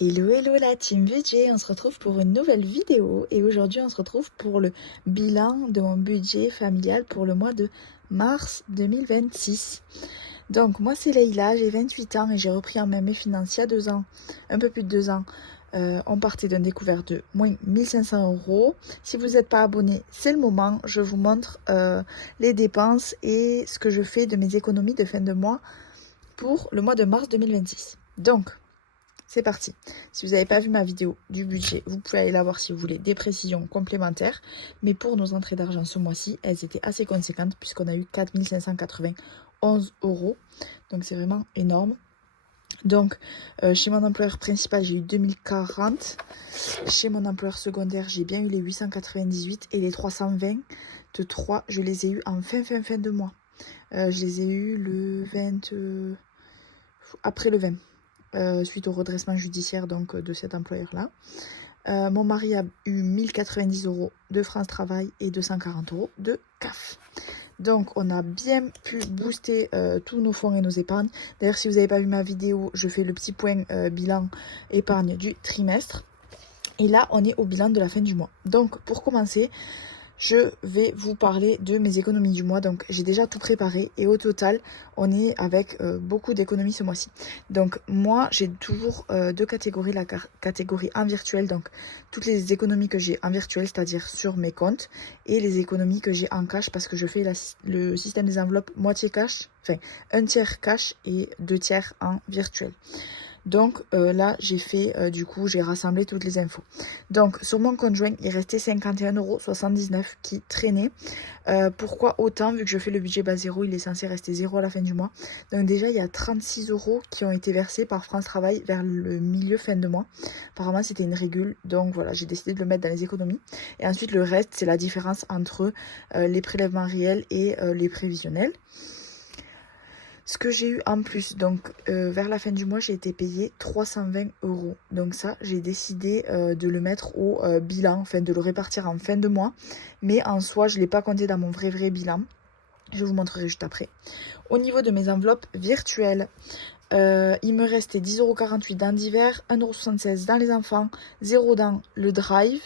Hello hello la team budget, on se retrouve pour une nouvelle vidéo et aujourd'hui on se retrouve pour le bilan de mon budget familial pour le mois de mars 2026. Donc moi c'est Leïla, j'ai 28 ans et j'ai repris en main mes finances il y a 2 ans, un peu plus de 2 ans. On partait d'un découvert de moins 1500 €. Si vous n'êtes pas abonné, c'est le moment, je vous montre les dépenses et ce que je fais de mes économies de fin de mois pour le mois de mars 2026. Donc, c'est parti. Si vous n'avez pas vu ma vidéo du budget, vous pouvez aller la voir si vous voulez des précisions complémentaires. Mais pour nos entrées d'argent ce mois-ci, elles étaient assez conséquentes puisqu'on a eu 4 591 €. Donc c'est vraiment énorme. Donc chez mon employeur principal, j'ai eu 2040. Chez mon employeur secondaire, j'ai bien eu les 898 et les 320 de 3, je les ai eu en fin de mois. Je les ai eu le 20, après le 20. Suite au redressement judiciaire donc de cet employeur-là. Mon mari a eu 1090 € de France Travail et 240 € de CAF. Donc on a bien pu booster tous nos fonds et nos épargnes. D'ailleurs si vous n'avez pas vu ma vidéo, je fais le petit point bilan épargne du trimestre. Et là on est au bilan de la fin du mois. Donc pour commencer, je vais vous parler de mes économies du mois. Donc j'ai déjà tout préparé et au total on est avec beaucoup d'économies ce mois-ci. Donc moi j'ai toujours deux catégories, la catégorie en virtuel, donc toutes les économies que j'ai en virtuel, c'est-à-dire sur mes comptes, et les économies que j'ai en cash parce que je fais le système des enveloppes moitié cash, enfin un tiers cash et 2 tiers en virtuel. Donc là j'ai fait du coup j'ai rassemblé toutes les infos. Donc sur mon compte joint il restait 51,79 € qui traînaient. Pourquoi autant? Vu que je fais le budget bas zéro, il est censé rester zéro à la fin du mois. Donc déjà il y a 36 € qui ont été versés par France Travail vers le milieu fin de mois. Apparemment c'était une régule, donc voilà, j'ai décidé de le mettre dans les économies. Et ensuite le reste c'est la différence entre les prélèvements réels et les prévisionnels. Ce que j'ai eu en plus, donc vers la fin du mois, j'ai été payée 320 €. Donc ça, j'ai décidé de le mettre au bilan, enfin de le répartir en fin de mois. Mais en soi, je ne l'ai pas compté dans mon vrai bilan. Je vous montrerai juste après. Au niveau de mes enveloppes virtuelles, il me restait 10,48 € dans divers, 1,76 € dans les enfants, 0 dans le drive,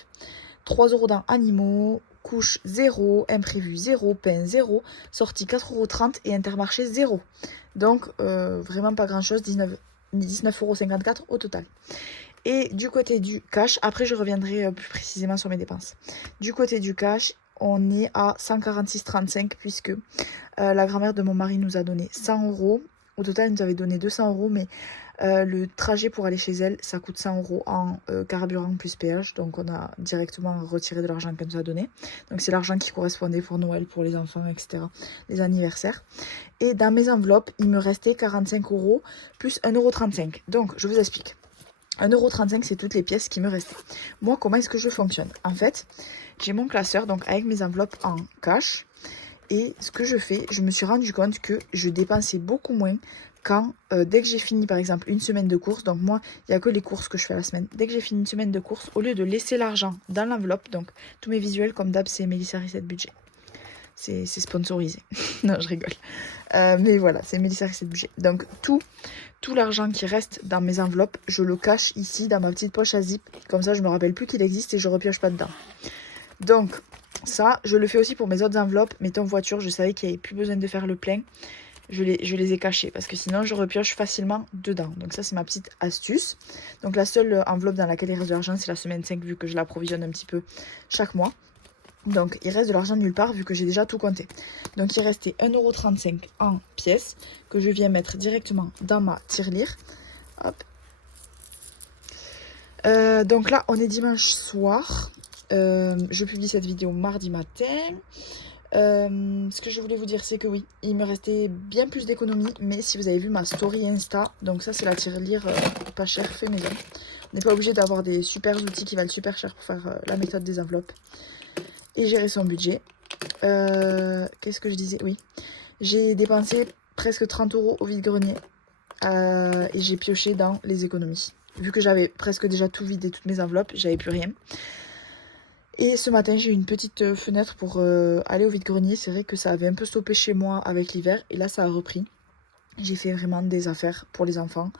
3 € dans animaux, couche 0, imprévu 0, pain 0, sortie 4,30 € et Intermarché 0. Donc vraiment pas grand chose, 19,54 € au total. Et du côté du cash, après je reviendrai plus précisément sur mes dépenses. Du côté du cash, on est à 146,35 € puisque la grand-mère de mon mari nous a donné 100 €. Au total, elle nous avait donné 200 €, mais le trajet pour aller chez elle, ça coûte 100 € en carburant plus péage. Donc on a directement retiré de l'argent qu'elle nous a donné. Donc c'est l'argent qui correspondait pour Noël, pour les enfants, etc. Les anniversaires. Et dans mes enveloppes, il me restait 45 € plus 1,35 €. Donc je vous explique. 1,35 €, c'est toutes les pièces qui me restaient. Moi, comment est-ce que je fonctionne? En fait, j'ai mon classeur, donc avec mes enveloppes en cash. Et ce que je fais, je me suis rendu compte que je dépensais beaucoup moins quand, dès que j'ai fini par exemple une semaine de courses, donc moi, il n'y a que les courses que je fais la semaine. Dès que j'ai fini une semaine de courses, au lieu de laisser l'argent dans l'enveloppe, donc tous mes visuels, comme d'hab, c'est Mélissa Reset Budget. C'est sponsorisé. Non, je rigole. Mais voilà, c'est Mélissa Reset Budget. Donc tout l'argent qui reste dans mes enveloppes, je le cache ici dans ma petite poche à zip. Comme ça, je me rappelle plus qu'il existe et je repioche pas dedans. Donc ça, je le fais aussi pour mes autres enveloppes. Mettons voiture, je savais qu'il n'y avait plus besoin de faire le plein. Je les ai cachées parce que sinon je repioche facilement dedans. Donc ça, c'est ma petite astuce. Donc la seule enveloppe dans laquelle il reste de l'argent, c'est la semaine 5 vu que je l'approvisionne un petit peu chaque mois. Donc il reste de l'argent nulle part vu que j'ai déjà tout compté. Donc il restait 1,35 € en pièces que je viens mettre directement dans ma tirelire. Hop. Donc là, on est dimanche soir. Je publie cette vidéo mardi matin. Ce que je voulais vous dire, c'est que oui, il me restait bien plus d'économies, mais si vous avez vu ma story Insta, donc ça c'est la tirelire pas chère fait maison. On n'est pas obligé d'avoir des super outils qui valent super cher pour faire la méthode des enveloppes et gérer son budget. Qu'est-ce que je disais? Oui, j'ai dépensé presque 30 € au vide-grenier et j'ai pioché dans les économies. Vu que j'avais presque déjà tout vidé, toutes mes enveloppes, j'avais plus rien. Et ce matin, j'ai eu une petite fenêtre pour aller au vide-grenier. C'est vrai que ça avait un peu stoppé chez moi avec l'hiver. Et là, ça a repris. J'ai fait vraiment des affaires pour les enfants.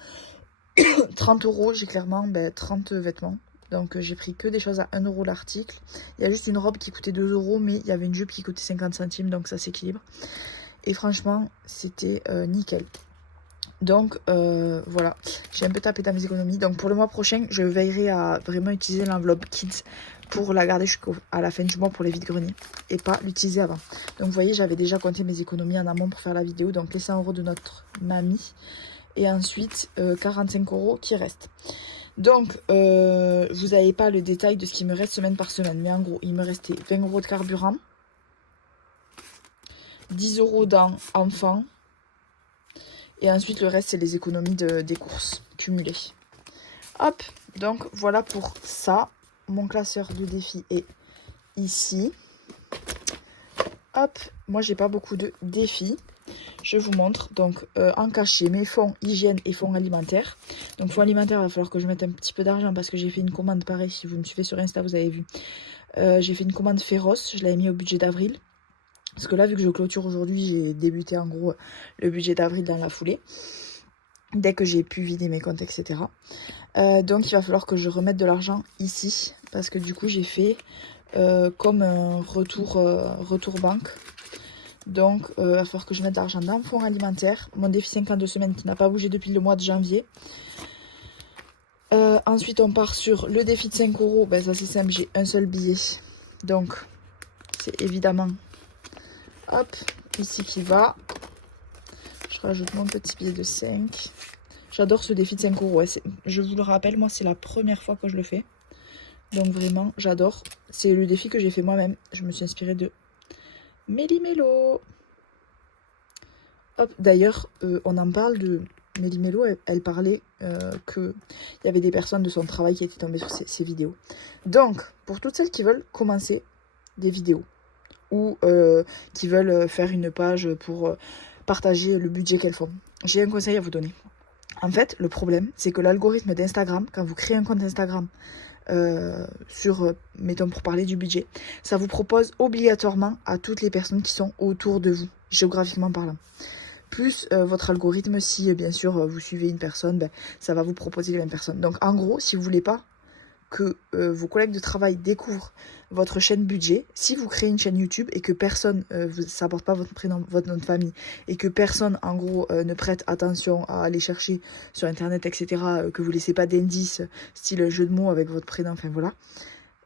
30 euros, j'ai clairement 30 vêtements. Donc j'ai pris que des choses à 1 euro l'article. Il y a juste une robe qui coûtait 2 euros, mais il y avait une jupe qui coûtait 50 centimes, donc ça s'équilibre. Et franchement, c'était nickel. Donc voilà, j'ai un peu tapé dans mes économies. Donc pour le mois prochain, je veillerai à vraiment utiliser l'enveloppe Kids pour la garder jusqu'à la fin du mois pour les vides-greniers et pas l'utiliser avant. Donc vous voyez, j'avais déjà compté mes économies en amont pour faire la vidéo. Donc les 100 euros de notre mamie et ensuite 45 euros qui restent. Donc, vous n'avez pas le détail de ce qui me reste semaine par semaine. Mais en gros, il me restait 20 euros de carburant, 10 euros dans enfant. Et ensuite, le reste, c'est les économies des courses cumulées. Hop, donc voilà pour ça. Mon classeur de défis est ici. Hop, moi, j'ai pas beaucoup de défis. Je vous montre donc en cachet mes fonds hygiène et fonds alimentaires. Donc fonds alimentaires, il va falloir que je mette un petit peu d'argent parce que j'ai fait une commande, pareil, si vous me suivez sur Insta, vous avez vu. J'ai fait une commande féroce, je l'avais mis au budget d'avril. Parce que là, vu que je clôture aujourd'hui, j'ai débuté en gros le budget d'avril dans la foulée. Dès que j'ai pu vider mes comptes, etc. Donc il va falloir que je remette de l'argent ici. Parce que du coup, j'ai fait comme un retour banque. Donc, il va falloir que je mette de l'argent dans le fonds alimentaire. Mon défi 52 semaines qui n'a pas bougé depuis le mois de janvier. Ensuite, on part sur le défi de 5 euros. Ben, ça, c'est simple, j'ai un seul billet. Donc, c'est évidemment, hop, ici qui va. Je rajoute mon petit billet de 5. J'adore ce défi de 5 euros. Je vous le rappelle, moi, c'est la première fois que je le fais. Donc, vraiment, j'adore. C'est le défi que j'ai fait moi-même. Je me suis inspirée de Méli-Mélo. D'ailleurs, on en parle de Méli-Mélo, elle parlait qu'il y avait des personnes de son travail qui étaient tombées sur ces vidéos. Donc, pour toutes celles qui veulent commencer des vidéos ou qui veulent faire une page pour partager le budget qu'elles font, j'ai un conseil à vous donner. En fait, le problème, c'est que l'algorithme d'Instagram, quand vous créez un compte Instagram, mettons pour parler du budget, ça vous propose obligatoirement à toutes les personnes qui sont autour de vous, géographiquement parlant. Plus votre algorithme, si bien sûr vous suivez une personne, ça va vous proposer les mêmes personnes. Donc en gros, si vous voulez pas que vos collègues de travail découvrent votre chaîne budget, si vous créez une chaîne YouTube et que personne vous s'apporte pas votre prénom, votre nom de famille, et que personne en gros ne prête attention à aller chercher sur internet, etc., que vous laissez pas d'indices, style jeu de mots avec votre prénom, enfin voilà.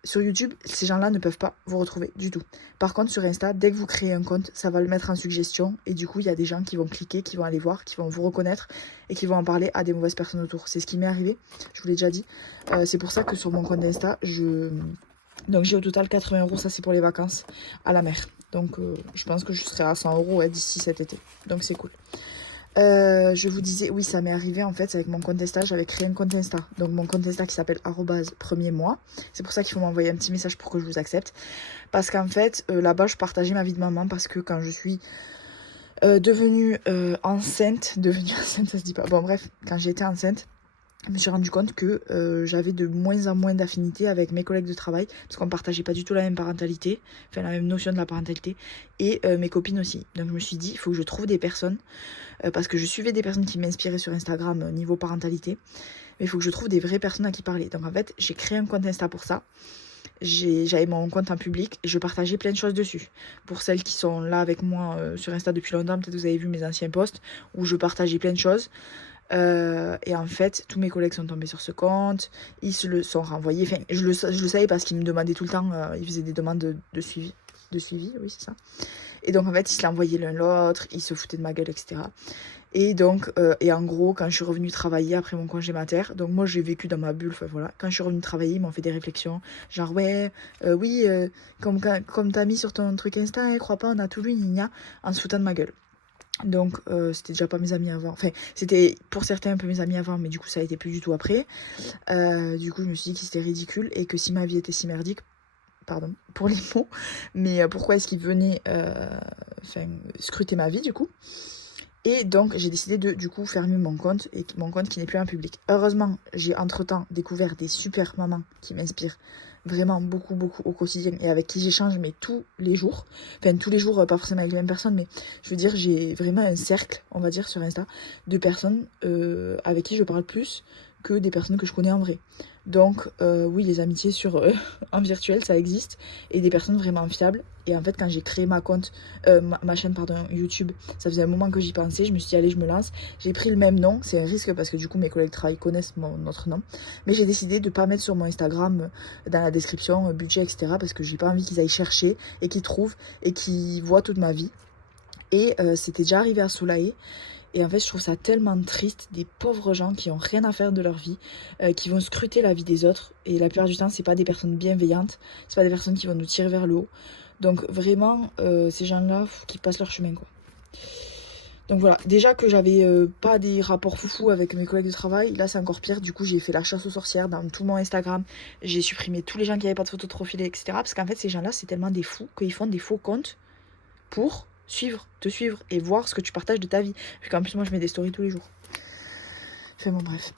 Sur YouTube, ces gens-là ne peuvent pas vous retrouver du tout. Par contre, sur Insta, dès que vous créez un compte, ça va le mettre en suggestion. Et du coup, il y a des gens qui vont cliquer, qui vont aller voir, qui vont vous reconnaître et qui vont en parler à des mauvaises personnes autour. C'est ce qui m'est arrivé, je vous l'ai déjà dit. C'est pour ça que sur mon compte Insta, donc j'ai au total 80 euros, ça c'est pour les vacances à la mer. Donc je pense que je serai à 100 euros d'ici cet été. Donc c'est cool. Je vous disais, oui, ça m'est arrivé en fait avec mon compte Insta, j'avais créé un compte Insta. Donc mon compte Insta qui s'appelle @premier mois. C'est pour ça qu'il faut m'envoyer un petit message pour que je vous accepte. Parce qu'en fait, là-bas, je partageais ma vie de maman parce que quand je suis devenue enceinte, ça se dit pas. Bon bref, quand j'étais enceinte, je me suis rendu compte que j'avais de moins en moins d'affinité avec mes collègues de travail parce qu'on partageait pas du tout la même parentalité, enfin la même notion de la parentalité, et mes copines aussi. Donc je me suis dit, il faut que je trouve des personnes, parce que je suivais des personnes qui m'inspiraient sur Instagram niveau parentalité, mais il faut que je trouve des vraies personnes à qui parler. Donc en fait, j'ai créé un compte Insta pour ça. J'avais mon compte en public et je partageais plein de choses dessus. Pour celles qui sont là avec moi sur Insta depuis longtemps, peut-être vous avez vu mes anciens posts où je partageais plein de choses. Et en fait, tous mes collègues sont tombés sur ce compte, ils se le sont renvoyés. Enfin, je le savais parce qu'ils me demandaient tout le temps, ils faisaient des demandes de suivi. De suivi, oui, c'est ça. Et donc, en fait, ils se l'envoyaient l'un l'autre, ils se foutaient de ma gueule, etc. Et donc, et en gros, quand je suis revenue travailler après mon congé mater, donc moi j'ai vécu dans ma bulle, enfin voilà, quand je suis revenue travailler, ils m'ont fait des réflexions, genre ouais, oui, comme t'as mis sur ton truc Insta, hein, crois pas, on a tout lu, gna, en se foutant de ma gueule. Donc c'était déjà pas mes amis avant, enfin c'était pour certains un peu mes amis avant, mais du coup ça a été plus du tout après. Du coup je me suis dit que c'était ridicule et que si ma vie était si merdique, pardon pour les mots, mais pourquoi est-ce qu'ils venaient scruter ma vie du coup. Et donc j'ai décidé de du coup fermer mon compte, et mon compte qui n'est plus en public. Heureusement j'ai entre temps découvert des super mamans qui m'inspirent vraiment beaucoup au quotidien et avec qui j'échange mais tous les jours. Enfin tous les jours, pas forcément avec les mêmes personnes, mais je veux dire j'ai vraiment un cercle, on va dire sur Insta, de personnes avec qui je parle plus que des personnes que je connais en vrai. Donc oui, les amitiés en virtuel ça existe et des personnes vraiment fiables. Et en fait quand j'ai créé ma chaîne pardon, YouTube, ça faisait un moment que j'y pensais, je me suis dit allez je me lance. J'ai pris le même nom, c'est un risque parce que du coup mes collègues de travail connaissent notre nom. Mais j'ai décidé de ne pas mettre sur mon Instagram dans la description budget etc. parce que j'ai pas envie qu'ils aillent chercher et qu'ils trouvent et qu'ils voient toute ma vie. Et c'était déjà arrivé à Soulaé. Et en fait, je trouve ça tellement triste, des pauvres gens qui ont rien à faire de leur vie, qui vont scruter la vie des autres. Et la plupart du temps, c'est pas des personnes bienveillantes, c'est pas des personnes qui vont nous tirer vers le haut. Donc vraiment, ces gens-là, qui passent leur chemin, quoi. Donc voilà, déjà que j'avais pas des rapports foufou avec mes collègues de travail, là c'est encore pire. Du coup, j'ai fait la chasse aux sorcières dans tout mon Instagram. J'ai supprimé tous les gens qui avaient pas de photos de profil, etc. Parce qu'en fait, ces gens-là, c'est tellement des fous qu'ils font des faux comptes pour te suivre et voir ce que tu partages de ta vie. Parce qu'en plus, moi, je mets des stories tous les jours. Enfin bon, bref.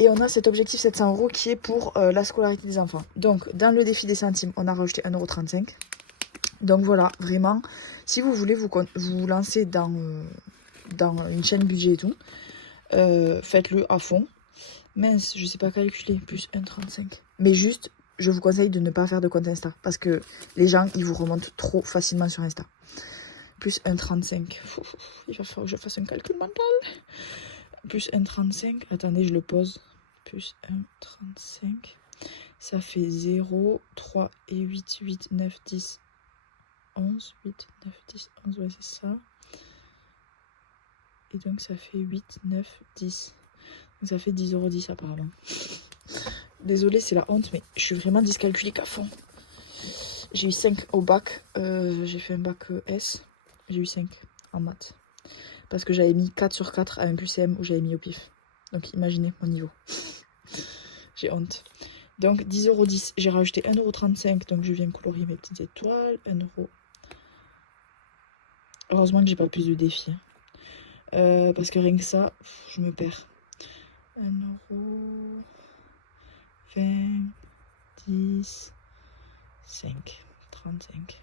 Et on a cet objectif 700 € qui est pour la scolarité des enfants. Donc, dans le défi des centimes, on a rajouté 1,35 €. Donc voilà, vraiment, si vous voulez vous lancer dans une chaîne budget et tout, faites-le à fond. Mince, je sais pas calculer, plus 1,35. Mais juste, je vous conseille de ne pas faire de compte Insta. Parce que les gens, ils vous remontent trop facilement sur Insta. Plus 1,35. Il va falloir que je fasse un calcul mental. Plus 1,35. Attendez, je le pose. Plus 1,35. Ça fait 0, 3 et 8, 8, 9, 10, 11. 8, 9, 10, 11. Ouais, c'est ça. Et donc, ça fait 8, 9, 10. Donc, ça fait 10,10 € apparemment. Désolée, c'est la honte, mais je suis vraiment dyscalculique à fond. J'ai eu 5 au bac. J'ai fait un bac S. J'ai eu 5 en maths. Parce que j'avais mis 4 sur 4 à un QCM où j'avais mis au pif. Donc imaginez mon niveau. J'ai honte. Donc 10,10 €. J'ai rajouté 1,35 €. Donc je viens colorier mes petites étoiles. 1 €. Heureusement que j'ai pas plus de défis. Parce que rien que ça, je me perds. 1 €. 20. 10. 5. 35.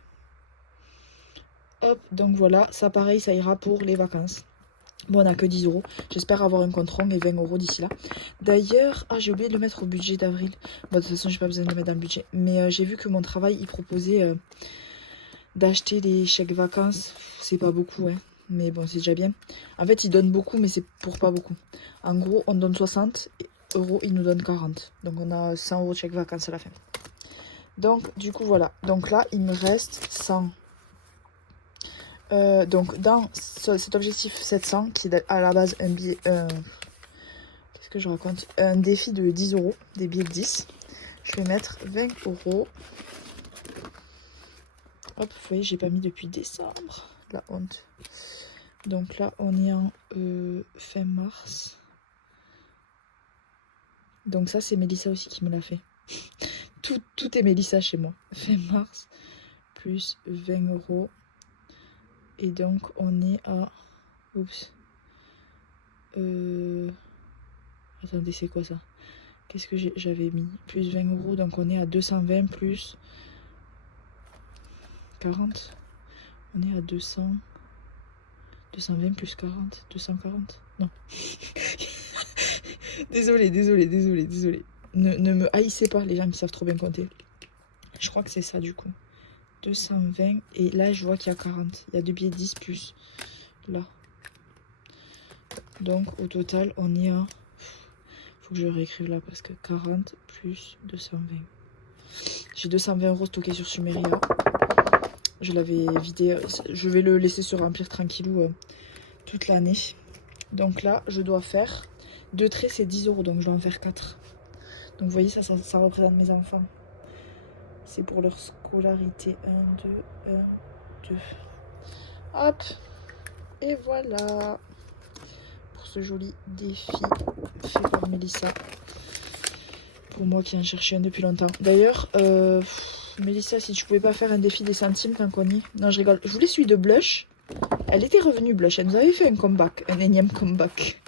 Hop, donc voilà, ça pareil, ça ira pour les vacances. Bon, on a que 10 €. J'espère avoir un compte rond et 20 € d'ici là. D'ailleurs, j'ai oublié de le mettre au budget d'avril. Bon, de toute façon, j'ai pas besoin de le mettre dans le budget. Mais j'ai vu que mon travail, il proposait d'acheter des chèques vacances. C'est pas beaucoup, hein. Mais bon, c'est déjà bien. En fait, ils donnent beaucoup, mais c'est pour pas beaucoup. En gros, on donne 60 €, ils nous donnent 40. Donc, on a 100 € de chèques vacances à la fin. Donc, du coup, voilà. Donc là, il me reste 100. Donc dans cet objectif 700 qui est à la base un billet, qu'est-ce que je raconte, un défi de 10 €, des billets de 10, je vais mettre 20 €. Hop, vous voyez, j'ai pas mis depuis décembre, la honte. Donc là on est en fin mars. Donc ça c'est Mélissa aussi qui me l'a fait. Tout est Mélissa chez moi. Fin mars plus 20 €. Et donc on est à... Oups. Attendez, c'est quoi ça? Qu'est-ce que j'avais mis? Plus 20 €, donc on est à 220 plus 40. On est à 200. 220 plus 40. 240. Non. Désolée. Ne me haïssez pas, les gens qui savent trop bien compter. Je crois que c'est ça du coup. 220. Et là, je vois qu'il y a 40. Il y a 2 billets de 10 plus là. Donc, au total, on est à... Faut que je réécrive là parce que 40 plus 220. J'ai 220 € stockés sur Sumeria. Je l'avais vidé. Je vais le laisser se remplir tranquillou toute l'année. Donc là, je dois faire 2 traits, c'est 10 €. Donc je dois en faire 4. Donc vous voyez, ça représente mes enfants. C'est pour leur scolarité. 1, 2, 1, 2. Hop. Et voilà. Pour ce joli défi fait par Mélissa. Pour moi qui en cherchais un depuis longtemps. D'ailleurs, Mélissa, si tu pouvais pas faire un défi des centimes tant qu'on y est. Non, je rigole. Je voulais celui de Blush. Elle était revenue, Blush. Elle nous avait fait un comeback. Un énième comeback.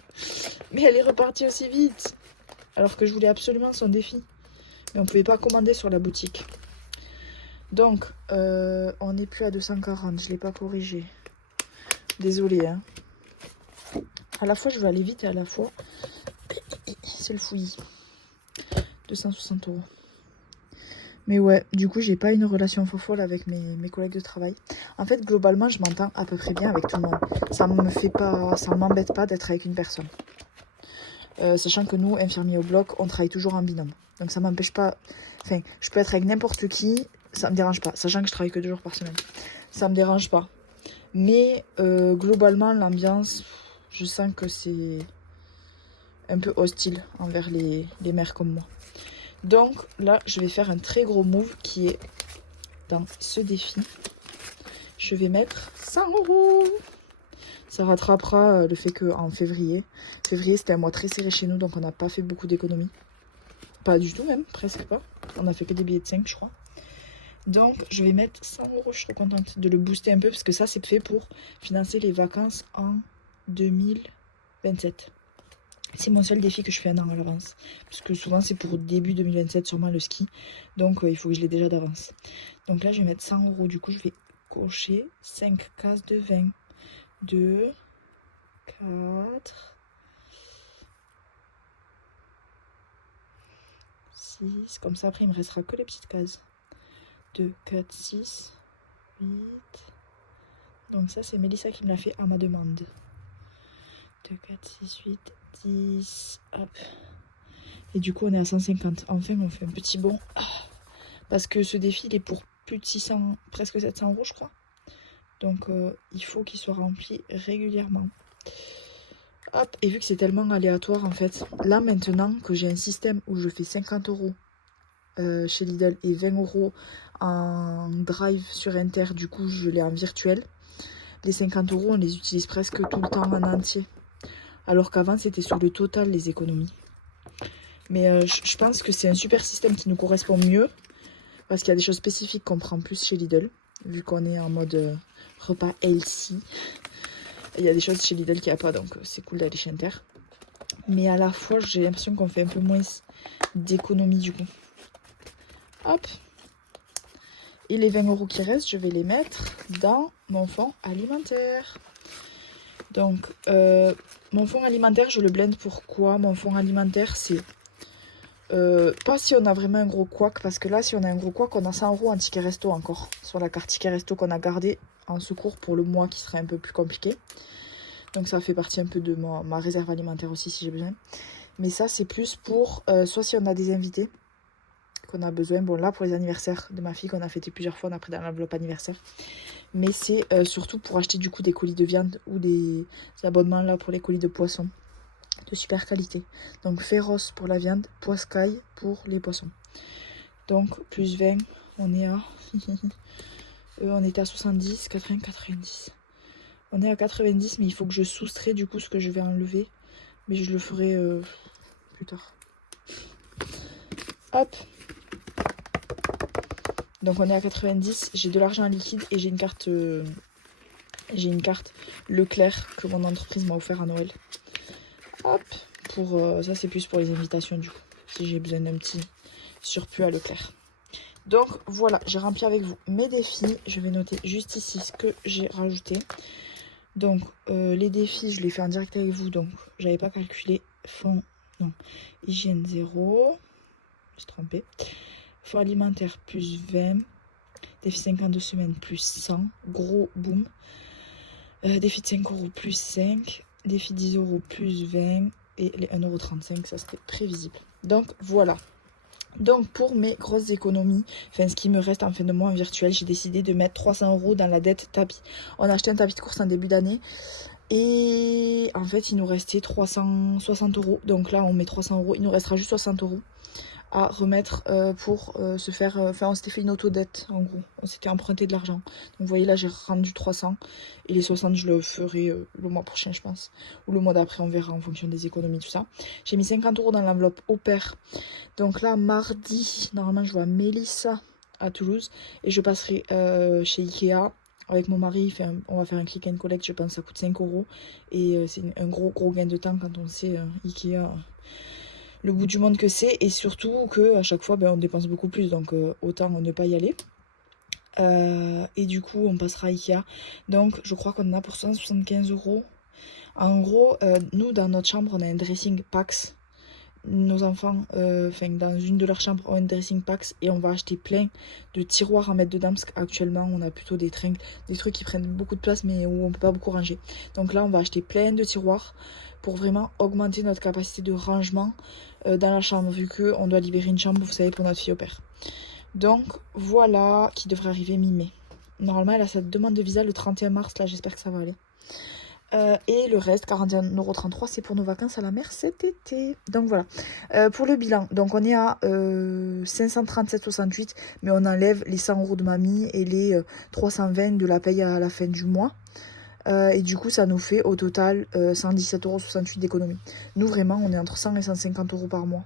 Mais elle est repartie aussi vite. Alors que je voulais absolument son défi. Mais on ne pouvait pas commander sur la boutique. Donc, on n'est plus à 240. Je ne l'ai pas corrigé. Désolée, hein. À la fois, je veux aller vite et à la fois, c'est le fouillis. 260 €. Mais ouais, du coup, j'ai pas une relation folle avec mes collègues de travail. En fait, globalement, je m'entends à peu près bien avec tout le monde. Ça m'embête pas d'être avec une personne. Sachant que nous, infirmiers au bloc, on travaille toujours en binôme. Donc ça m'empêche pas... Enfin, je peux être avec n'importe qui, ça me dérange pas. Sachant que je travaille que 2 jours par semaine. Ça me dérange pas. Mais globalement, l'ambiance, je sens que c'est un peu hostile envers les mères comme moi. Donc là, je vais faire un très gros move qui est dans ce défi. Je vais mettre 100 €. Ça rattrapera le fait qu'en février, c'était un mois très serré chez nous, donc on n'a pas fait beaucoup d'économies. Pas du tout même, presque pas. On a fait que des billets de 5, je crois. Donc je vais mettre 100 €, je suis trop contente de le booster un peu, parce que ça c'est fait pour financer les vacances en 2027. C'est mon seul défi que je fais un an à l'avance. Parce que souvent c'est pour début 2027 sûrement le ski. Donc il faut que je l'ai déjà d'avance. Donc là je vais mettre 100 €. Du coup je vais cocher 5 cases de 20. 2, 4, 6. Comme ça après il me restera que les petites cases. 2, 4, 6, 8. Donc ça c'est Mélissa qui me l'a fait à ma demande. 2, 4, 6, 8, 10. Hop. Et du coup on est à 150. Enfin on fait un petit bond. Parce que ce défi il est pour plus de 600, presque 700 € je crois. Donc il faut qu'il soit rempli régulièrement. Hop, et vu que c'est tellement aléatoire en fait, là maintenant que j'ai un système où je fais 50 € chez Lidl et 20 € en drive sur Inter, du coup je l'ai en virtuel. Les 50 € on les utilise presque tout le temps en entier. Alors qu'avant c'était sur le total les économies. Mais je pense que c'est un super système qui nous correspond mieux. Parce qu'il y a des choses spécifiques qu'on prend plus chez Lidl. Vu qu'on est en mode repas healthy. Il y a des choses chez Lidl qu'il n'y a pas, donc c'est cool d'aller chez Inter. Mais à la fois, j'ai l'impression qu'on fait un peu moins d'économie du coup. Hop. Et les 20 € qui restent, je vais les mettre dans mon fonds alimentaire. Donc, mon fonds alimentaire, je le blende. Pourquoi? Mon fonds alimentaire, c'est pas si on a vraiment un gros couac, parce que là, si on a un gros couac, on a 100 € en ticket resto encore. Sur la carte ticket resto qu'on a gardé en secours pour le mois qui serait un peu plus compliqué. Donc ça fait partie un peu de ma réserve alimentaire aussi si j'ai besoin. Mais ça c'est plus pour, soit si on a des invités qu'on a besoin. Bon là pour les anniversaires de ma fille qu'on a fêté plusieurs fois, on a pris dans l'enveloppe anniversaire. Mais c'est surtout pour acheter du coup des colis de viande ou des abonnements là pour les colis de poissons. De super qualité. Donc Féroce pour la viande, Poiscaille pour les poissons. Donc plus 20, on est à... on était à 70, 80, 90. On est à 90, mais il faut que je soustrais du coup ce que je vais enlever. Mais je le ferai plus tard. Hop. Donc on est à 90, j'ai de l'argent en liquide et j'ai une carte Leclerc que mon entreprise m'a offert à Noël. Hop. Pour ça c'est plus pour les invitations du coup. Si j'ai besoin d'un petit surplus à Leclerc. Donc voilà, j'ai rempli avec vous mes défis. Je vais noter juste ici ce que j'ai rajouté. Donc les défis, je les fais en direct avec vous, donc j'avais pas calculé. Fonds, non, hygiène 0, je suis trompée. Fonds alimentaire plus 20, défi 52 semaines plus 100, gros boom. Défi de 5 € plus 5, défi 10 € plus 20 et les 1,35 €, ça c'était prévisible. Donc voilà. Donc pour mes grosses économies, enfin ce qui me reste en fin de mois en virtuel, j'ai décidé de mettre 300 € dans la dette tapis. On a acheté un tapis de course en début d'année et en fait il nous restait 360 €. Donc là on met 300 €, il nous restera juste 60 € à remettre pour se faire... Enfin on s'était fait une auto-dette en gros, on s'était emprunté de l'argent. Donc vous voyez là j'ai rendu 300 et les 60 je le ferai le mois prochain je pense. Ou le mois d'après on verra en fonction des économies tout ça. J'ai mis 50 € dans l'enveloppe au pair. Donc là mardi, normalement je vois Mélissa à Toulouse et je passerai chez Ikea. Avec mon mari, on va faire un click and collect, je pense que ça coûte 5 € et c'est un gros gain de temps quand on sait Ikea... le bout du monde que c'est, et surtout qu'à chaque fois on dépense beaucoup plus, donc autant ne pas y aller. Et du coup on passera à Ikea, donc je crois qu'on en a pour 175 €. En gros, nous dans notre chambre on a un dressing Pax. Nos enfants, dans une de leurs chambres, ont un dressing Pax, et on va acheter plein de tiroirs à mettre dedans parce qu'actuellement on a plutôt des tringles, des trucs qui prennent beaucoup de place mais où on peut pas beaucoup ranger. Donc là on va acheter plein de tiroirs pour vraiment augmenter notre capacité de rangement dans la chambre, vu qu'on doit libérer une chambre, vous savez, pour notre fille au père. Donc voilà, qui devrait arriver mi-mai. Normalement elle a sa demande de visa le 31 mars, là j'espère que ça va aller. Et le reste, 41,33 €, c'est pour nos vacances à la mer cet été. Donc voilà. Pour le bilan, donc on est à 537,68, mais on enlève les 100 € de mamie et les 320 de la paye à la fin du mois. Et du coup, ça nous fait au total 117,68 € d'économie. Nous, vraiment, on est entre 100 et 150 € par mois.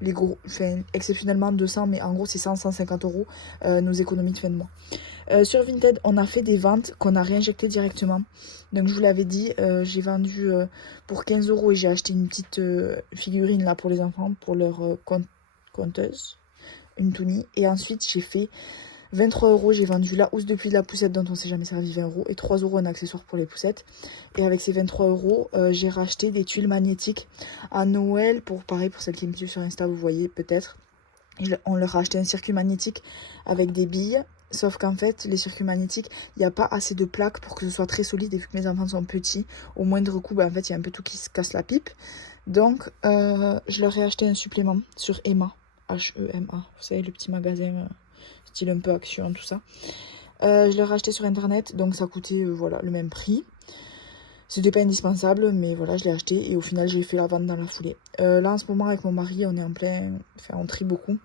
Les gros, enfin, exceptionnellement 200, mais en gros, c'est 150 € nos économies de fin de mois. Sur Vinted, on a fait des ventes qu'on a réinjectées directement. Donc je vous l'avais dit, j'ai vendu pour 15 € et j'ai acheté une petite figurine là pour les enfants, pour leur conteuse, une Toonie. Et ensuite j'ai fait 23 €, j'ai vendu la housse de pluie de la poussette dont on s'est jamais servi, 20 €, et 3 € un accessoire pour les poussettes. Et avec ces 23 €, j'ai racheté des tuiles magnétiques à Noël, pour pareil, pour celles qui me suivent sur Insta, vous voyez peut-être. On leur a acheté un circuit magnétique avec des billes. Sauf qu'en fait, les circuits magnétiques, il n'y a pas assez de plaques pour que ce soit très solide. Et vu que mes enfants sont petits, au moindre coup, en fait, il y a un peu tout qui se casse la pipe. Donc, je leur ai acheté un supplément sur Emma. H-E-M-A. Vous savez, le petit magasin style un peu Action, tout ça. Je leur ai acheté sur Internet. Donc, ça coûtait voilà, le même prix. C'était pas indispensable, mais voilà, je l'ai acheté. Et au final, j'ai fait la vente dans la foulée. Là, en ce moment, avec mon mari, on est en plein... Enfin, on trie beaucoup.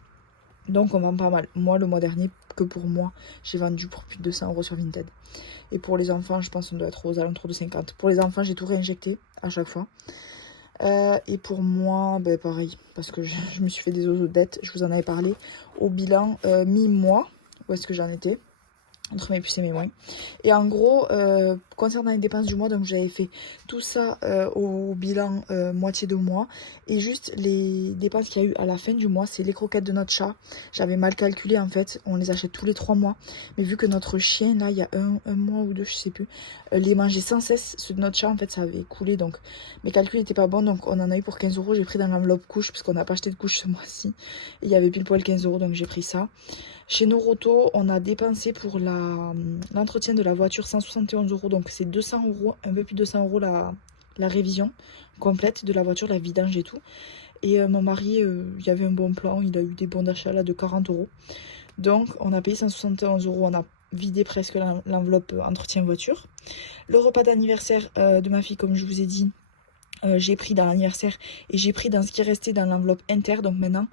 Donc on vend pas mal. Moi, le mois dernier, que pour moi, j'ai vendu pour plus de 200 € sur Vinted. Et pour les enfants, je pense qu'on doit être aux alentours de 50. Pour les enfants, j'ai tout réinjecté à chaque fois. Et pour moi, pareil, parce que je me suis fait des os de dettes, je vous en avais parlé. Au bilan, mi-mois, où est-ce que j'en étais ? Entre mes plus et mes moins. Et en gros, concernant les dépenses du mois, donc j'avais fait tout ça au bilan moitié de mois. Et juste les dépenses qu'il y a eu à la fin du mois, c'est les croquettes de notre chat. J'avais mal calculé en fait, on les achète tous les 3 mois. Mais vu que notre chien, là, il y a un mois ou deux, je sais plus, les mangeait sans cesse. Ceux de notre chat, en fait, ça avait coulé. Donc mes calculs n'étaient pas bons. Donc on en a eu pour 15 €. J'ai pris dans l'enveloppe couche, parce qu'on n'a pas acheté de couche ce mois-ci. Et il y avait pile poil 15 €, donc j'ai pris ça. Chez Noroto, on a dépensé pour l'entretien de la voiture 171 €, donc c'est 200 €, un peu plus de 200 € la révision complète de la voiture, la vidange et tout. Et mon mari, il y avait un bon plan, il a eu des bons d'achat là de 40 €. Donc on a payé 171 €, on a vidé presque l'enveloppe entretien voiture. Le repas d'anniversaire de ma fille, comme je vous ai dit, j'ai pris dans l'anniversaire et j'ai pris dans ce qui restait dans l'enveloppe inter, donc maintenant...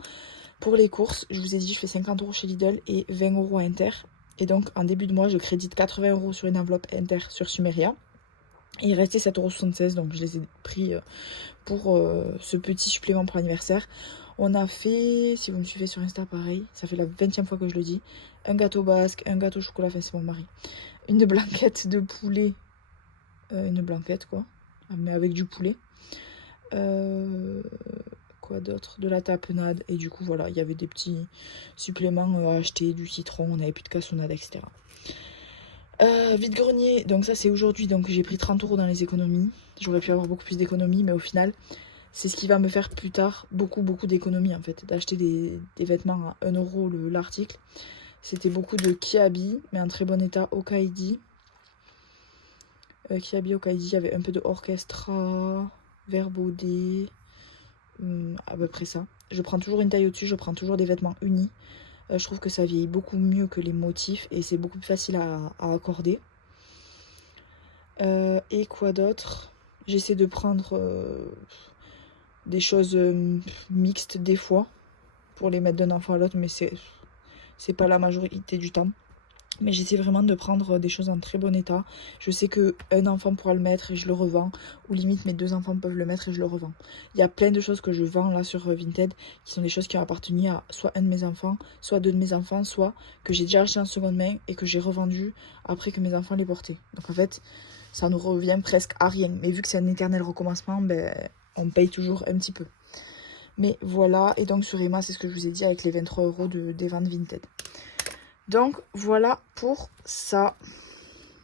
Pour les courses, je vous ai dit, je fais 50 € chez Lidl et 20 € à Inter. Et donc, en début de mois, je crédite 80 € sur une enveloppe Inter sur Sumeria. Et il restait 7,76 €, donc je les ai pris pour ce petit supplément pour l'anniversaire. On a fait, si vous me suivez sur Insta, pareil, ça fait la 20e fois que je le dis, un gâteau basque, un gâteau au chocolat, enfin c'est mon mari. Une blanquette de poulet, une blanquette quoi, mais avec du poulet. Quoi d'autre, de la tapenade, et du coup voilà, il y avait des petits suppléments à acheter, du citron, on n'avait plus de cassonade, etc. Vide-grenier, donc ça c'est aujourd'hui, donc j'ai pris 30 € dans les économies. J'aurais pu avoir beaucoup plus d'économies, mais au final c'est ce qui va me faire plus tard beaucoup d'économies en fait, d'acheter des vêtements à 1 € l'article. C'était beaucoup de Kiabi, mais en très bon état, Okaidi. Kiabi, Okaidi, il y avait un peu de Orchestra, Verbaudet, à peu près ça. Je prends toujours une taille au-dessus, je prends toujours des vêtements unis. Je trouve que ça vieillit beaucoup mieux que les motifs et c'est beaucoup plus facile à accorder. Et quoi d'autre? J'essaie de prendre des choses mixtes des fois pour les mettre d'un enfant à l'autre, mais c'est pas la majorité du temps. Mais j'essaie vraiment de prendre des choses en très bon état. Je sais qu'un enfant pourra le mettre et je le revends. Ou limite mes 2 enfants peuvent le mettre et je le revends. Il y a plein de choses que je vends là sur Vinted qui sont des choses qui ont appartenu à soit un de mes enfants, soit 2 de mes enfants, soit que j'ai déjà acheté en seconde main et que j'ai revendu après que mes enfants les portaient. Donc en fait, ça nous revient presque à rien. Mais vu que c'est un éternel recommencement, on paye toujours un petit peu. Mais voilà, et donc sur Emma, c'est ce que je vous ai dit avec les 23 € des ventes Vinted. Donc voilà pour ça,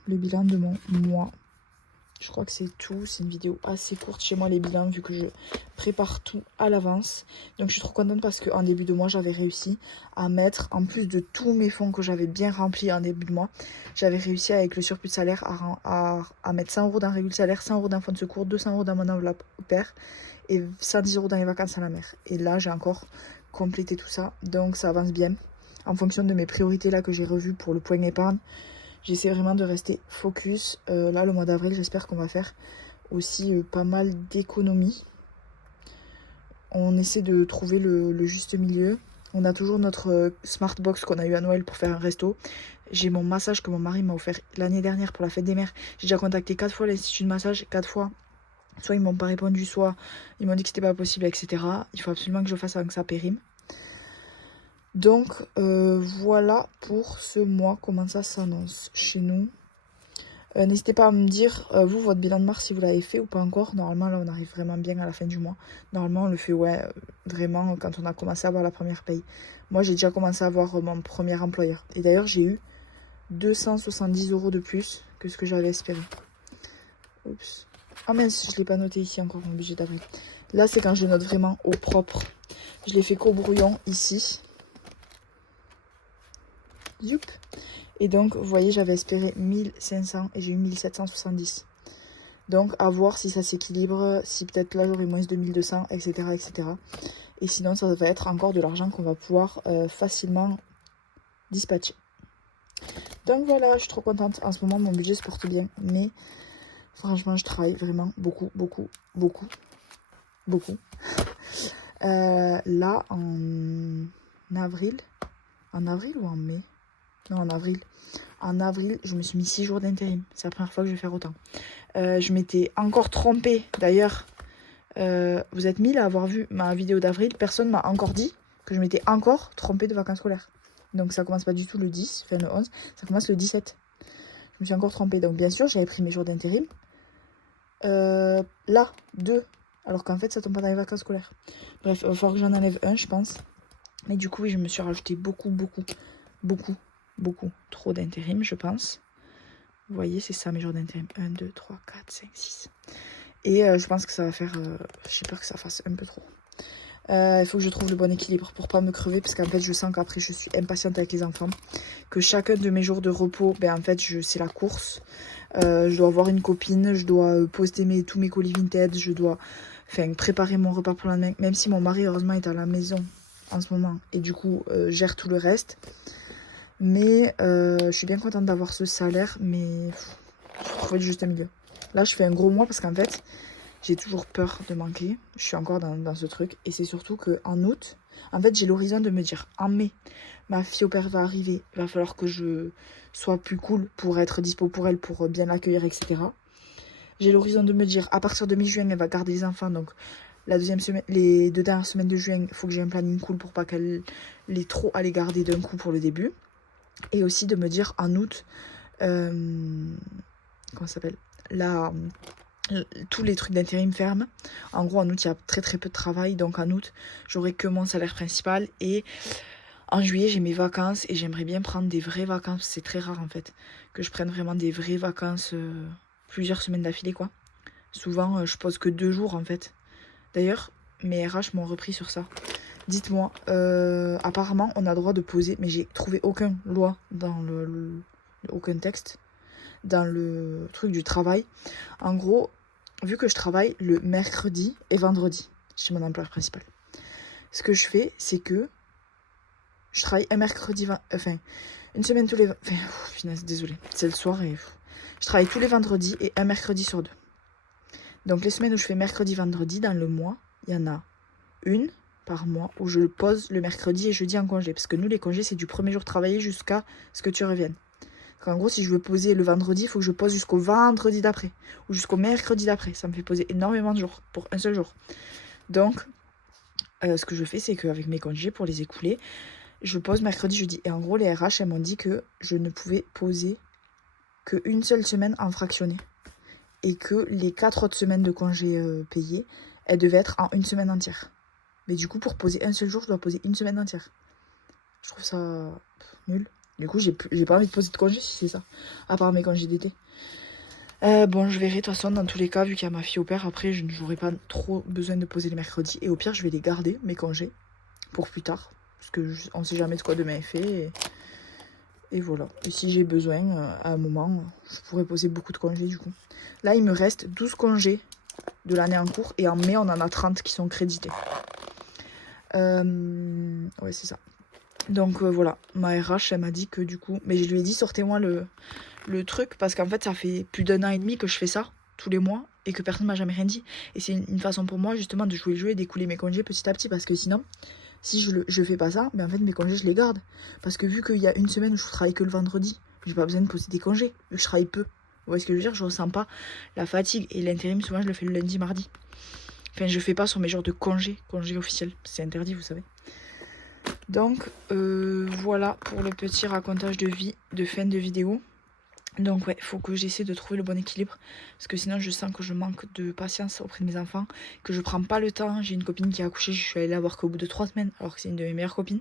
le bilan de mon mois. Je crois que c'est tout. C'est une vidéo assez courte chez moi, les bilans, vu que je prépare tout à l'avance. Donc je suis trop contente parce qu'en début de mois, j'avais réussi à mettre, en plus de tous mes fonds que j'avais bien remplis en début de mois, j'avais réussi avec le surplus de salaire à mettre 100 € dans régule salaire, 100 € dans fonds de secours, 200 € dans mon enveloppe au père et 110 € dans les vacances à la mer. Et là, j'ai encore complété tout ça. Donc ça avance bien. En fonction de mes priorités là que j'ai revues pour le point épargne, j'essaie vraiment de rester focus. Là, le mois d'avril, j'espère qu'on va faire aussi pas mal d'économies. On essaie de trouver le juste milieu. On a toujours notre smart box qu'on a eu à Noël pour faire un resto. J'ai mon massage que mon mari m'a offert l'année dernière pour la fête des mères. J'ai déjà contacté 4 fois l'institut de massage, 4 fois. Soit ils m'ont pas répondu, soit ils m'ont dit que c'était pas possible, etc. Il faut absolument que je fasse avant que ça périme. Donc voilà pour ce mois, comment ça s'annonce chez nous. N'hésitez pas à me dire, vous, votre bilan de mars, si vous l'avez fait ou pas encore. Normalement, là, on arrive vraiment bien à la fin du mois. Normalement, on le fait, ouais, vraiment, quand on a commencé à avoir la première paye. Moi, j'ai déjà commencé à avoir mon premier employeur. Et d'ailleurs, j'ai eu 270 € de plus que ce que j'avais espéré. Oups. Ah mince, je ne l'ai pas noté ici encore, mon budget d'avril. Là, c'est quand je note vraiment au propre. Je l'ai fait qu'au brouillon, ici. Youp. Et donc, vous voyez, j'avais espéré 1500 et j'ai eu 1770. Donc, à voir si ça s'équilibre, si peut-être là, j'aurai moins de 1200, etc., etc. Et sinon, ça va être encore de l'argent qu'on va pouvoir facilement dispatcher. Donc voilà, je suis trop contente. En ce moment, mon budget se porte bien. Mais franchement, je travaille vraiment beaucoup, beaucoup, beaucoup, beaucoup. Là, en avril ou en mai? Non, en avril. En avril, je me suis mis 6 jours d'intérim. C'est la première fois que je vais faire autant. Je m'étais encore trompée. D'ailleurs, vous êtes 1000 à avoir vu ma vidéo d'avril. Personne m'a encore dit que je m'étais encore trompée de vacances scolaires. Donc ça commence pas du tout le 10, enfin le 11. Ça commence le 17. Je me suis encore trompée. Donc bien sûr, j'avais pris mes jours d'intérim. Là, 2. Alors qu'en fait, ça tombe pas dans les vacances scolaires. Bref, il va falloir que j'en enlève un, je pense. Mais du coup, oui, je me suis rajouté beaucoup trop d'intérim, je pense. Vous voyez, c'est ça mes jours d'intérim. 1, 2, 3, 4, 5, 6. Et je pense que ça va faire... j'ai peur que ça fasse un peu trop. Il faut que je trouve le bon équilibre pour pas me crever. Parce qu'en fait, je sens qu'après, je suis impatiente avec les enfants. Que chacun de mes jours de repos, ben en fait, c'est la course. Je dois avoir une copine. Je dois poster tous mes colis Vinted. Je dois préparer mon repas pour le lendemain. Même si mon mari, heureusement, est à la maison en ce moment. Et du coup, gère tout le reste. Mais je suis bien contente d'avoir ce salaire, mais il faut trouver le juste milieu. Là, je fais un gros mois parce qu'en fait, j'ai toujours peur de manquer. Je suis encore dans ce truc. Et c'est surtout qu'en août, en fait, j'ai l'horizon de me dire, en mai, ma fille au père va arriver. Il va falloir que je sois plus cool pour être dispo pour elle, pour bien l'accueillir, etc. J'ai l'horizon de me dire, à partir de mi-juin, elle va garder les enfants. Donc, la deuxième semaine, les 2 dernières semaines de juin, il faut que j'ai un planning cool pour pas qu'elle ait trop à les garder d'un coup pour le début. Et aussi de me dire en août, comment ça s'appelle, tous les trucs d'intérim ferment. En gros, en août, il y a très peu de travail. Donc en août, j'aurai que mon salaire principal. Et en juillet, j'ai mes vacances. Et j'aimerais bien prendre des vraies vacances. C'est très rare en fait que je prenne vraiment des vraies vacances plusieurs semaines d'affilée, quoi. Souvent, je pose que 2 jours en fait. D'ailleurs, mes RH m'ont repris sur ça. Dites-moi, apparemment on a le droit de poser, mais j'ai trouvé aucune loi dans aucun texte dans le truc du travail. En gros, vu que je travaille le mercredi et vendredi chez mon employeur principal, ce que je fais, c'est que je travaille un mercredi, une semaine tous les... Finalement, désolée, c'est le soir et... Je travaille tous les vendredis et un mercredi sur 2. Donc les semaines où je fais mercredi, vendredi, dans le mois, il y en a une par mois où je pose le mercredi et jeudi en congé. Parce que nous, les congés, c'est du premier jour travaillé jusqu'à ce que tu reviennes. Donc, en gros, si je veux poser le vendredi, il faut que je pose jusqu'au vendredi d'après. Ou jusqu'au mercredi d'après. Ça me fait poser énormément de jours pour un seul jour. Donc, ce que je fais, c'est qu'avec mes congés, pour les écouler, je pose mercredi, jeudi. Et en gros, les RH, elles m'ont dit que je ne pouvais poser qu'une seule semaine en fractionné. Et que les 4 autres semaines de congés payés, elles devaient être en une semaine entière. Mais du coup, pour poser un seul jour, je dois poser une semaine entière. Je trouve ça nul. Du coup, j'ai pas envie de poser de congé si c'est ça. À part mes congés d'été. Bon, je verrai de toute façon, dans tous les cas, vu qu'il y a ma fille au père, après, je n'aurai pas trop besoin de poser les mercredis. Et au pire, je vais les garder, mes congés, pour plus tard. Parce que on sait jamais de quoi demain est fait. Et voilà. Et si j'ai besoin, à un moment, je pourrais poser beaucoup de congés, du coup. Là, il me reste 12 congés de l'année en cours. Et en mai, on en a 30 qui sont crédités. Ouais, c'est ça. Donc voilà, ma RH, elle m'a dit que du coup... Mais je lui ai dit, sortez-moi le truc, parce qu'en fait, ça fait plus d'1 an et demi que je fais ça, tous les mois, et que personne m'a jamais rien dit. Et c'est une façon pour moi, justement, de jouer le jeu et d'écouler mes congés petit à petit, parce que sinon, si je fais pas ça, mais en fait, mes congés, je les garde. Parce que vu qu'il y a une semaine où je travaille que le vendredi, j'ai pas besoin de poser des congés, vu que je travaille peu. Vous voyez ce que je veux dire? Je ressens pas la fatigue, et l'intérim, souvent, je le fais le lundi, mardi. Enfin, je fais pas sur mes jours de congés officiels. C'est interdit, vous savez. Donc, voilà pour le petit racontage de vie de fin de vidéo. Donc ouais, il faut que j'essaie de trouver le bon équilibre. Parce que sinon, je sens que je manque de patience auprès de mes enfants. Que je prends pas le temps. J'ai une copine qui a accouché, je suis allée la voir qu'au bout de 3 semaines. Alors que c'est une de mes meilleures copines.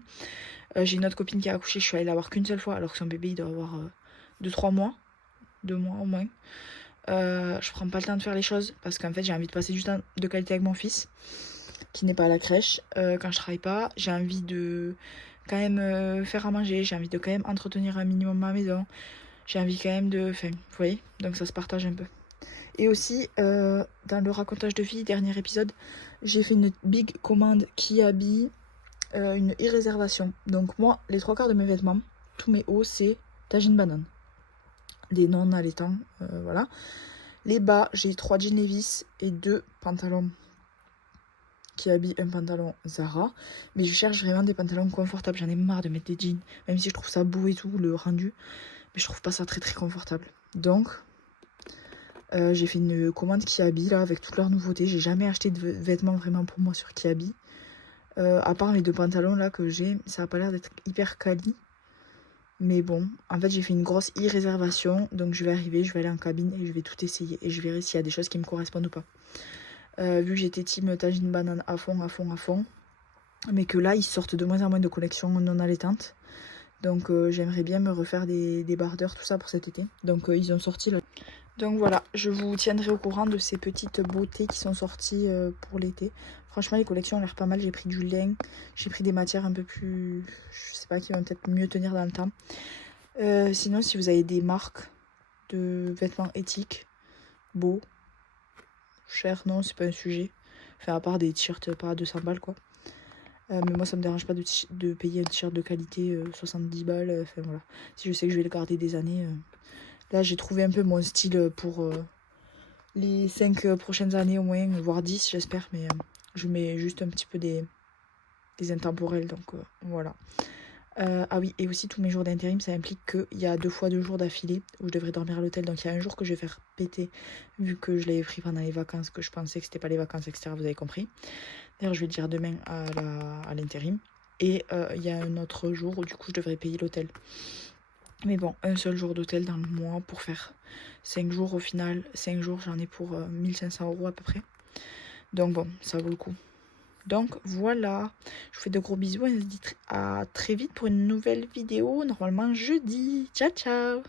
J'ai une autre copine qui a accouché, je suis allée la voir qu'une seule fois. Alors que son bébé, il doit avoir 2-3 mois. 2 mois au moins. Je prends pas le temps de faire les choses. Parce qu'en fait, j'ai envie de passer du temps de qualité avec mon fils. Qui n'est pas à la crèche. Quand je travaille pas, j'ai envie de quand même faire à manger. J'ai envie de quand même entretenir un minimum ma maison. J'ai envie quand même de... Enfin, vous voyez, donc ça se partage un peu. Et aussi, dans le racontage de vie, dernier épisode, j'ai fait une big commande qui habille, une e-réservation. Donc moi, les 3 quarts de mes vêtements, tous mes hauts, c'est tagine banane. Des non allaitants, voilà. Les bas, j'ai 3 jeans Levi's et 2 pantalons qui habillent un pantalon Zara. Mais je cherche vraiment des pantalons confortables. J'en ai marre de mettre des jeans, même si je trouve ça beau et tout, le rendu. Mais je trouve pas ça très très confortable. Donc, j'ai fait une commande Kiabi là avec toutes leurs nouveautés. J'ai jamais acheté de vêtements vraiment pour moi sur Kiabi. À part les 2 pantalons là que j'ai, ça a pas l'air d'être hyper quali. Mais bon, en fait j'ai fait une grosse e-réservation. Donc je vais arriver, je vais aller en cabine et je vais tout essayer. Et je verrai s'il y a des choses qui me correspondent ou pas. Vu que j'étais team tagine banane à fond. Mais que là ils sortent de moins en moins de collections non allaitantes. Donc j'aimerais bien me refaire des bardeurs, tout ça pour cet été. Donc ils ont sorti là. Donc voilà, je vous tiendrai au courant de ces petites beautés qui sont sorties pour l'été. Franchement, les collections ont l'air pas mal. J'ai pris du lin, j'ai pris des matières un peu plus, je sais pas, qui vont peut-être mieux tenir dans le temps. Sinon, si vous avez des marques de vêtements éthiques, beaux, chers, non, c'est pas un sujet. Enfin, à part des t-shirts pas à 200 balles, quoi. Mais moi, ça me dérange pas de payer un t-shirt de qualité 70 balles. Enfin, voilà. Si je sais que je vais le garder des années... Là, j'ai trouvé un peu mon style pour les 5 prochaines années au moins, voire 10 j'espère. Mais je mets juste un petit peu des intemporels, donc voilà. Ah oui, et aussi tous mes jours d'intérim, ça implique qu'il y a 2 fois 2 jours d'affilée où je devrais dormir à l'hôtel. Donc il y a un jour que je vais faire péter, vu que je l'avais pris pendant les vacances, que je pensais que c'était pas les vacances, etc. Vous avez compris. D'ailleurs, je vais le dire demain à l'intérim. Et il y a un autre jour où du coup je devrais payer l'hôtel. Mais bon, un seul jour d'hôtel dans le mois pour faire 5 jours au final. 5 jours, j'en ai pour 1500 € à peu près. Donc bon, ça vaut le coup. Donc voilà, je vous fais de gros bisous et on se dit à très vite pour une nouvelle vidéo, normalement jeudi. Ciao ciao.